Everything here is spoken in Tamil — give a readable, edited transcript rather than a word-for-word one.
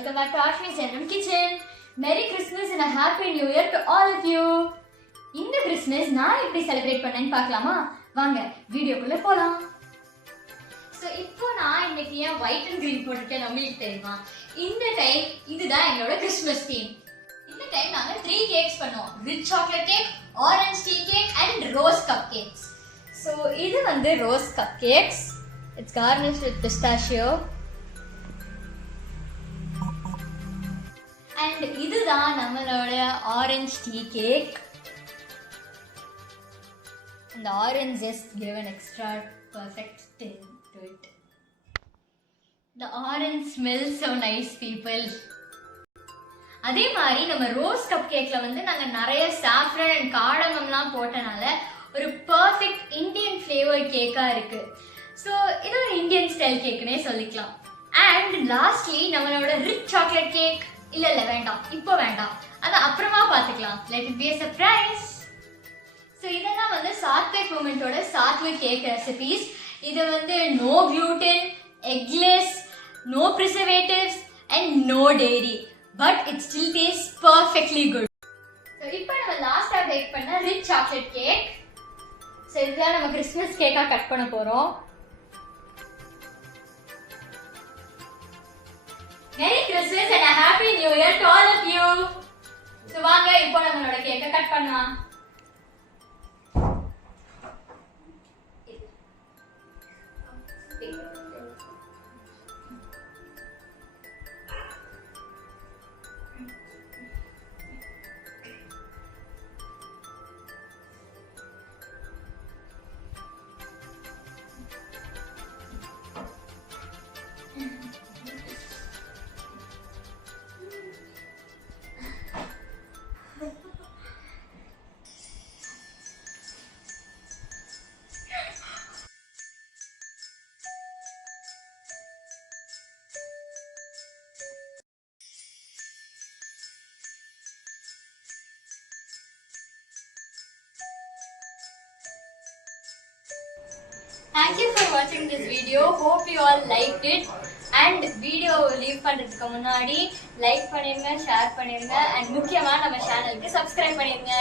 welcome back to Ashmi's Random Kitchen. Merry Christmas and a Happy New Year to all of you. இந்த கிறிஸ்மஸ் நான் எப்படி செலிப்ரேட் பண்ணேன்னு பார்க்கலாமா? வாங்க வீடியோக்குள்ள போலாம். ஸோ இப்போ நான் இன்னைக்கு ஏன் ஒயிட் அண்ட் கிரீன் போட்டிருக்கேன் நம்மளுக்கு தெரியுமா? இந்த டைம் இதுதான் எங்களோட கிறிஸ்மஸ் தீம். இந்த டைம் நாங்க 3 கேக்ஸ் பண்ணுவோம். Rich chocolate cake, orange tea cake and rose cup cakes. So இது வந்து rose cup cakes. It's garnished with pistachio. And இதுதான் நம்மளோட orange tea cake. And the orange just give an extra perfect tint to it. The orange smells so nice, people. அதே மாதிரி நம்ம ரோஸ் கப் கேக்ல வந்து நாங்க நிறைய சாஃப்ரன் அண்ட் காடமம்லாம் போட்டனால ஒரு பர்ஃபெக்ட் இந்தியன் ஃப்ளேவர் கேக்கா இருக்கு. ஸோ இது ஒரு இந்தியன் ஸ்டைல் கேக்குன்னே சொல்லிக்கலாம். அண்ட் லாஸ்ட்லி நம்மளோட ரிச் சாக்லேட் கேக் இல்ல வேண்டாம், இப்போ வேண்டாம், அது அப்புறமா பார்த்துக்கலாம். Let it be a surprise. So இதெல்லாம் வந்து சாத்விக் மூமெண்டோட சாத்விக் கேக் ரெசிபீஸ். இது வந்து no gluten, eggless, no preservatives and no dairy, but it still taste perfectly good. So இப்போ நம்ம லாஸ்டா பேக் பண்ண ரிச் சாக்லேட் கேக். ஸோ இதுதான் நம்ம கிறிஸ்மஸ் கேக்கா கட் பண்ண போறோம். Merry Christmas and a Happy New Year to all of you. So வாங்க இப்போ நம்மளோட கேக்க கட் பண்ணலாம். Thank you for watching this video. Hope you all liked it. And video leave பண்றதுக்கு முன்னாடி லைக் பண்ணிருங்க, ஷேர் பண்ணிருங்க, and முக்கியமா நம்ம சேனலுக்கு subscribe பண்ணிருங்க.